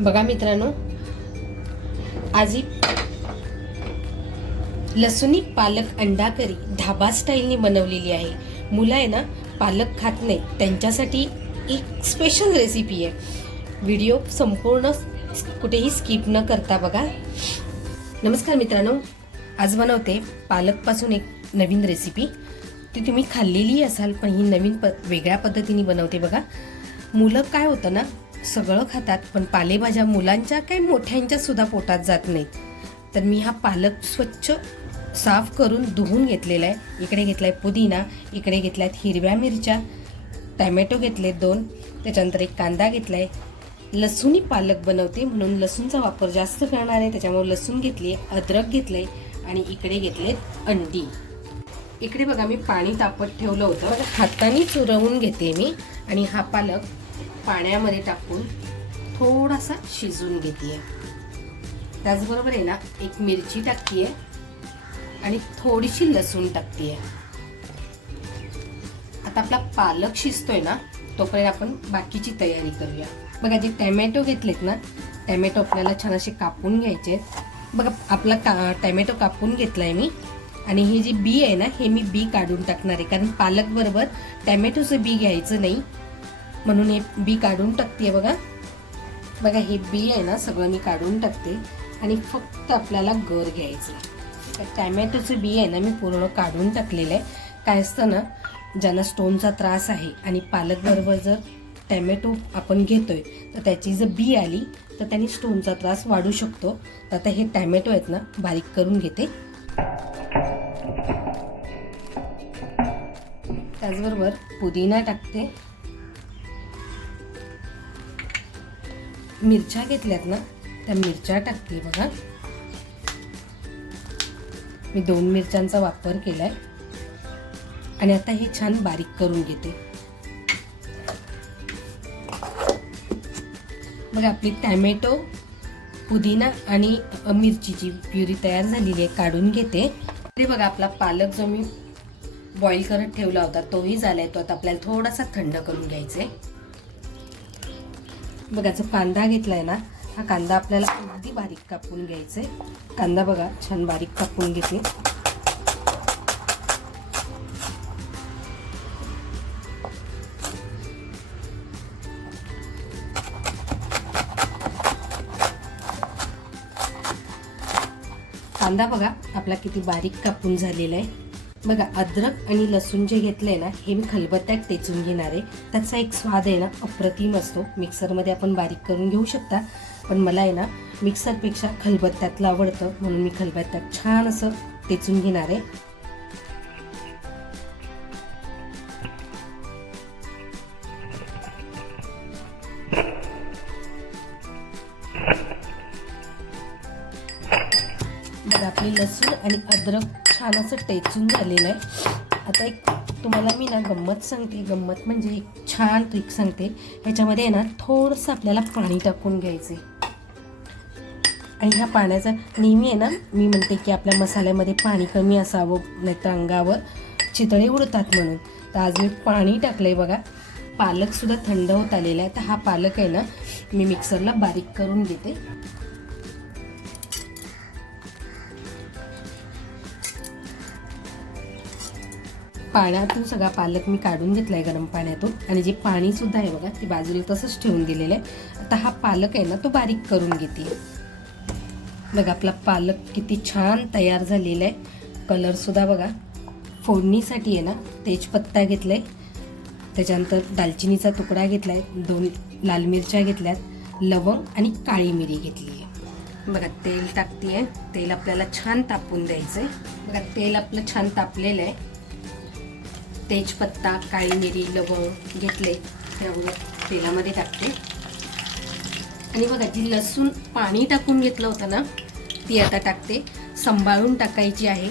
बघा मित्रांनो आज ही लसुणी पालक अंडा करी धाबा स्टाईलने बनवलेली आहे. मुलं आहे ना पालक खात नाही. त्यांच्यासाठी एक स्पेशल रेसिपी आहे. व्हिडिओ संपूर्ण कुठेही स्किप न करता बघा. नमस्कार मित्रांनो आज बनवते पालकपासून एक नवीन रेसिपी ती तुम्ही खाल्लेली असाल पण ही नवीन प वेगळ्या पद्धतीने बनवते बघा. मुलं काय होतं ना सगळं खातात पण पालेभाज्या मुलांच्या काय मोठ्यांच्या सुद्धा पोटात जात नाहीत. तर मी हा पालक स्वच्छ साफ करून धुवून घेतलेला आहे. इकडे घेतला आहे पुदिना इकडे घेतल्या आहेत हिरव्या मिरच्या टॅमॅटो घेतले दोन त्याच्यानंतर एक कांदा घेतला आहे लसूणी पालक बनवते म्हणून लसूणचा वापर जास्त करणार आहे. त्याच्यामुळे लसूण घेतली आहे अद्रक घेतलं आहे आणि इकडे घेतले अंडी. इकडे बघा मी पाणी तापत ठेवलं होतं. हाताने चुरवून घेते मी आणि हा पालक पाण्यामध्ये टाकून थोडासा शिजून घेते त्याचबरोबर आहे ना एक मिरची टाकते आणि थोडीशी लसूण टाकते आता आपला पालक शिजतोय ना तोपर्यंत आपण बाकीची तयारी करूया. बघा जे टॅमॅटो घेतलेत ना टॅमॅटो आपल्याला छान असे कापून घ्यायचे बघा आपला का टॅमॅटो कापून घेतलाय मी. आणि हे जे बी आहे ना हे मी बी काढून टाकणार आहे. कारण पालक बरोबर टॅमॅटोचं बी घ्यायचं नाही. म्हणून हे बी काढून टाकते बघा. बघा हे बी आहे ना सगळं मी काढून टाकते. आणि फक्त आपल्याला गर घ्यायचं. टॅमॅटोचं बी आहे ना मी पूर्ण काढून टाकलेलं आहे. काय असतं ना ज्यांना स्टोनचा त्रास आहे आणि पालकबरोबर जर टॅमॅटो आपण घेतोय तर त्याची जर बी आली तर त्यांनी स्टोनचा त्रास वाढू शकतो. तर आता हे टॅमॅटो आहेत ना बारीक करून घेते. त्याचबरोबर पुदिना टाकते. मिरच्या घेतल्यात ना त्या मिरच्या टाकते बघा. मी दोन मिरच्यांचा वापर केलाय. आणि आता हे छान बारीक करून घेते. मग आपली टॅमॅटो पुदिना आणि मिरचीची प्युरी तयार झालेली आहे काढून घेते. ते बघा आपला पालक जो मी बॉईल करत ठेवला होता तोही झालाय. तो आता आपल्याला थोडासा थंड करून घ्यायचा आहे बघा जो कांदा घेतला आहे ना हा कांदा आपल्याला अगदी बारीक कापून घ्यायचा आहे कांदा बघा छान बारीक कापून घेते कांदा बघा आपला किती बारीक कापून झालेला आहे. बघा अद्रक आणि लसूण जे घेतलंय ना हे मी खलबत्त्यात टेचून घेणार आहे. त्याचा एक स्वाद आहे ना अप्रतिम असतो. मिक्सरमध्ये आपण बारीक करून घेऊ शकता. पण मला आहे ना मिक्सरपेक्षा खलबत्त्यातलं आवडतं. म्हणून मी खलबत्त्यात छान असं टेचून घेणार आहे. बघा आपली लसूण आणि अद्रक छान असं टेचून झालेलं आहे. आता एक तुम्हाला मी ना गंमत सांगते गंमत म्हणजे एक छान ट्रिक सांगते. ह्याच्यामध्ये आहे ना थोडंसं आपल्याला पाणी टाकून घ्यायचे आणि ह्या पाण्याचा नेहमी आहे ना मी म्हणते की आपल्या मसाल्यामध्ये पाणी कमी असावं नाहीतर अंगावर चितळे उडतात म्हणून. तर आज मी पाणी टाकलं आहे बघा पालकसुद्धा थंड होत आलेला आहे. तर हा पालक आहे ना मी मिक्सरला बारीक करून घेते. पाण्यातून सगळा पालक मी काढून घेतला आहे गरम पाण्यातून. आणि जे पाणीसुद्धा आहे बघा ते बाजूला तसंच ठेवून दिलेलं आहे. आता हा पालक आहे ना तो बारीक करून घेते. बघा आपला पालक किती छान तयार झालेला आहे. कलरसुद्धा बघा फोडणीसाठी आहे ना तेजपत्ता घेतला आहे त्याच्यानंतर दालचिनीचा तुकडा घेतला आहे दोन लाल मिरच्या घेतल्यात लवंग आणि काळी मिरी घेतली आहे. बघा तेल टाकते तेल आपल्याला छान तापून द्यायचं आहे बघा तेल आपलं छान तापलेलं आहे. तेजपत्ता काळी मिरी लवंग घेतले. ते अगोदर तेलामध्ये टाकते. आणि बघा जी लसूण पाणी टाकून घेतलं होतं ना ती आता टाकते. सांभाळून टाकायची आहे.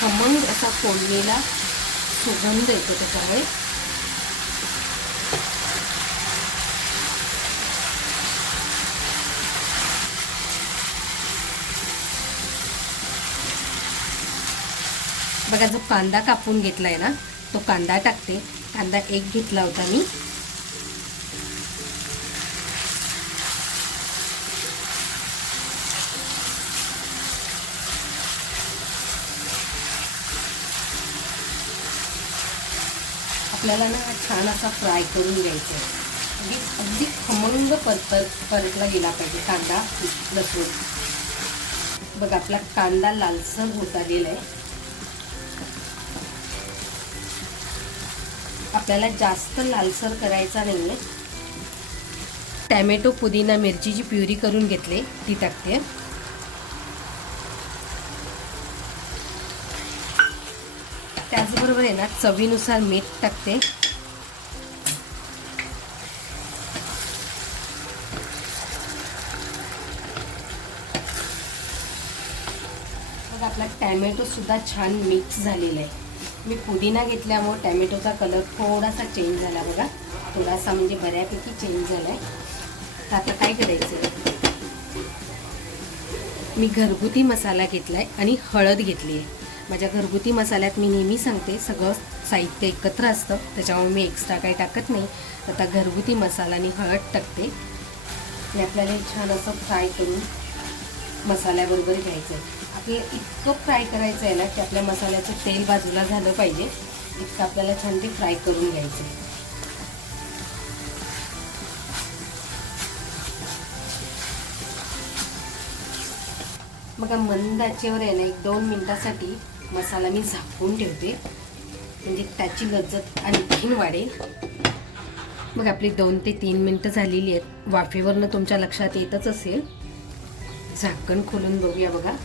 खमंग असा फोडलेला सुगंध येतो त्याच्यामुळे. बघा जो कांदा कापून घेतला आहे ना तो कांदा टाकते. कांदा एक घेतला होता मी. आपल्याला ना छान असा फ्राय करून घ्यायचा आहे. अगदी अगदी खमंग परत परतला गेला पाहिजे कांदा लसूण. बघा आपला कांदा लालसर होता गेला आहे आपल्याला जास्त लालसर करायचा नाहीये. टॅमॅटो पुदिना मिरचीची प्युरी करून घेतली ती टाकते. त्याचबरोबर आहे ना चवीनुसार मीठ टाकते. मग आपला टॅमॅटो सुद्धा छान मिक्स झालेला आहे. मी पुदिना घेतल्यामुळे टॅमॅटोचा कलर थोडासा चेंज झाला बघा. थोडासा म्हणजे बऱ्यापैकी चेंज झाला आहे तर आता काय करायचं? मी घरगुती मसाला घेतला आहे आणि हळद घेतली आहे. माझ्या घरगुती मसाल्यात मी नेहमी सांगते सगळं साहित्य एकत्र असतं त्याच्यामुळे मी एक्स्ट्रा काही टाकत नाही. आता घरगुती मसाला आणि हळद टाकते. आणि आपल्याला छान असं फ्राय करून मसाल्याबरोबर घ्यायचं आहे हे इतकं फ्राय करायचं आहे ना की आपल्या मसाल्याचं तेल बाजूला झालं पाहिजे. इतकं आपल्याला छान ते फ्राय करून घ्यायचं आहे. बघा मंद आचेवर आहे ना एक दोन मिनटासाठी मसाला मी झाकून ठेवते. म्हणजे त्याची लज्जत आणखीन वाढेल. मग आपली दोन ते तीन मिनटं झालेली आहेत. वाफेवरनं तुमच्या लक्षात येतच असेल. झाकण खोलून बघूया बघा.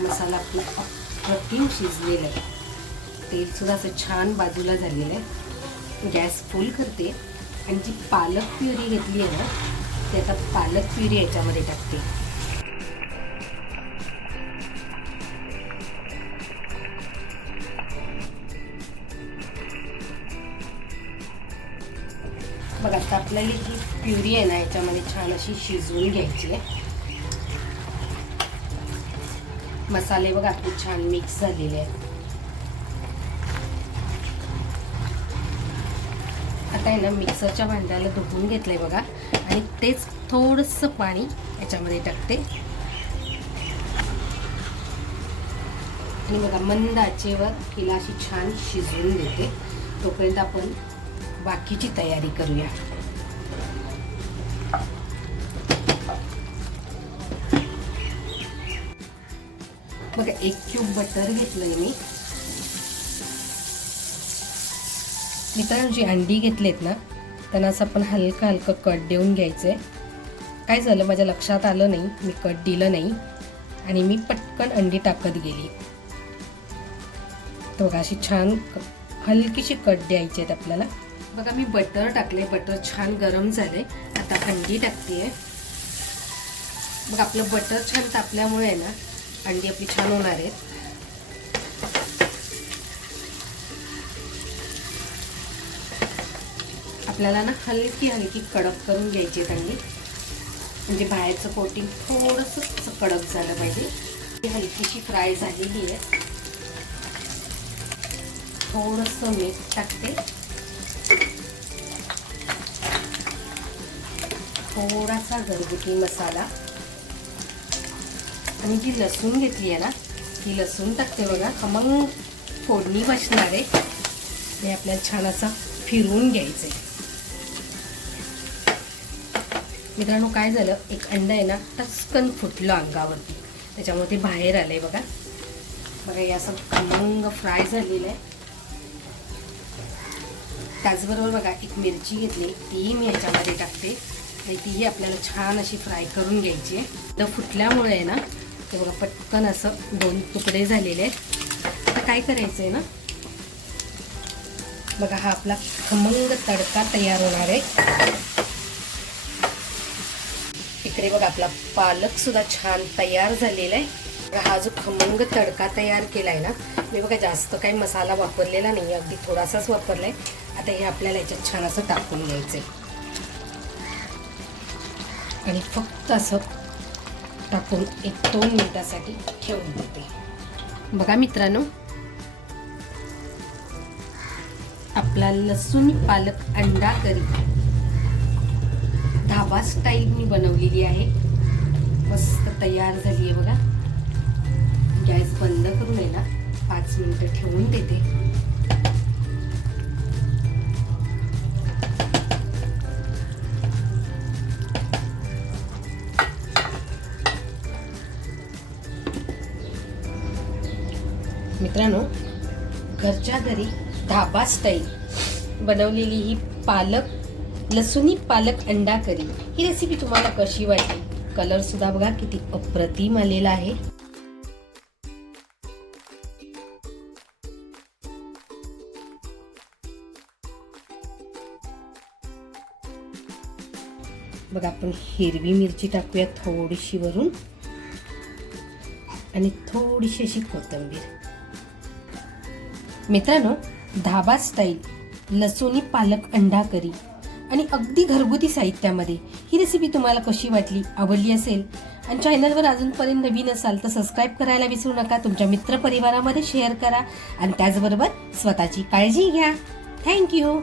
मसाला आपला अप्रतिम शिजलेला आहे. तेलसुद्धा असं छान बाजूला झालेलं आहे. गॅस फुल करते. आणि जी पालक प्युरी घेतली आहे ना ती आता पालक प्युरी याच्यामध्ये टाकते. बघा आता आपल्याला जी प्युरी आहे ना याच्यामध्ये छान अशी शिजवून घ्यायची आहे. मसाले बघा खूप छान मिक्स झालेले आहेत. आता आहे ना मिक्सरच्या भांड्याला धुवून घेतलंय बघा. आणि तेच थोडंसं पाणी याच्यामध्ये टाकते. आणि बघा मंद आचेवर हिला अशी छान शिजवून देते. तोपर्यंत आपण बाकीची तयारी करूया. बघा एक क्यूब बटर घेतलंय मी. मित्रांनो जी अंडी घेतलेत ना त्यांना असं आपण हलकं हलकं कट देऊन घ्यायचंय. काय झालं माझ्या लक्षात आलं नाही मी कट दिलं नाही आणि मी पटकन अंडी टाकत गेली. तर बघा अशी छान हलकीशी कट द्यायची आहेत आपल्याला. बघा मी बटर टाकले बटर छान गरम झाले आता अंडी टाकते मग आपलं बटर छान तापल्यामुळे आहे ना अंडी आपली छान होणार आहेत. आपल्याला ना हलकी हलकी कडक करून घ्यायची आहेत अंडी म्हणजे बाहेरचं कोटिंग थोडंसं कडक झालं पाहिजे. ती हलकीशी फ्राय झालेली आहे. थोडंसं मीठ टाकते. थोडासा घरगुती मसाला. आणि जी लसूण घेतली आहे ना ती लसूण टाकते बघा. मग फोडणी बसणार आहे. हे आपल्याला छान असं फिरवून घ्यायचं आहे मित्रांनो काय झालं? एक अंड आहे ना टचकन फुटलं अंगावरती. त्याच्यामुळे ते बाहेर आलंय बघा. बघा हे असं खमंग फ्राय झालेलं आहे. त्याचबरोबर बघा एक मिरची घेतली. तीही मी ह्याच्यामध्ये टाकते. आणि तीही आपल्याला छान अशी फ्राय करून घ्यायची आहे. तर फुटल्यामुळे आहे ना ते बघा पटकन असं दोन तुकडे झालेले आहेत. आता काय करायचं आहे ना? बघा हा आपला खमंग तडका तयार होणार आहे. इकडे बघा आपला पालक सुद्धा छान तयार झालेला आहे. हा जो खमंग तडका तयार केला आहे ना मी बघा जास्त काही मसाला वापरलेला नाही अगदी थोडासाच वापरला आहे आता हे आपल्याला याच्यात छान असं टाकून घ्यायचं आहे आणि फक्त असं टाकून एक दोन मिनटासाठी ठेवून देते. बघा मित्रांनो आपला लसूण पालक अंडा करी. धाबा स्टाईल मी बनवलेली आहे. मस्त तयार झाली आहे बघा. गॅस बंद करून आहे ना पाच मिनटं ठेवून देते. घरच्या घरी धाबा स्टाईल बनवलेली ही पालक लसुणी पालक अंडा करी. ही रेसिपी तुम्हाला कशी वाटली? कलर सुद्धा बघा किती अप्रतिम आलेला आहे. बघा आपण हिरवी मिरची टाकूया थोडीशी वरून. आणि थोडीशी अशी कोथिंबीर. मित्रांनो धाबा स्टाईल लसोनी पालक अंडा करी आणि अगदी घरगुती साहित्यामध्ये ही रेसिपी तुम्हाला कशी वाटली आवडली असेल? आणि चॅनलवर अजूनपर्यंत नवीन असाल तर सबस्क्राईब करायला विसरू नका. तुमच्या मित्रपरिवारामध्ये शेअर करा. आणि त्याचबरोबर स्वतःची काळजी घ्या. थँक्यू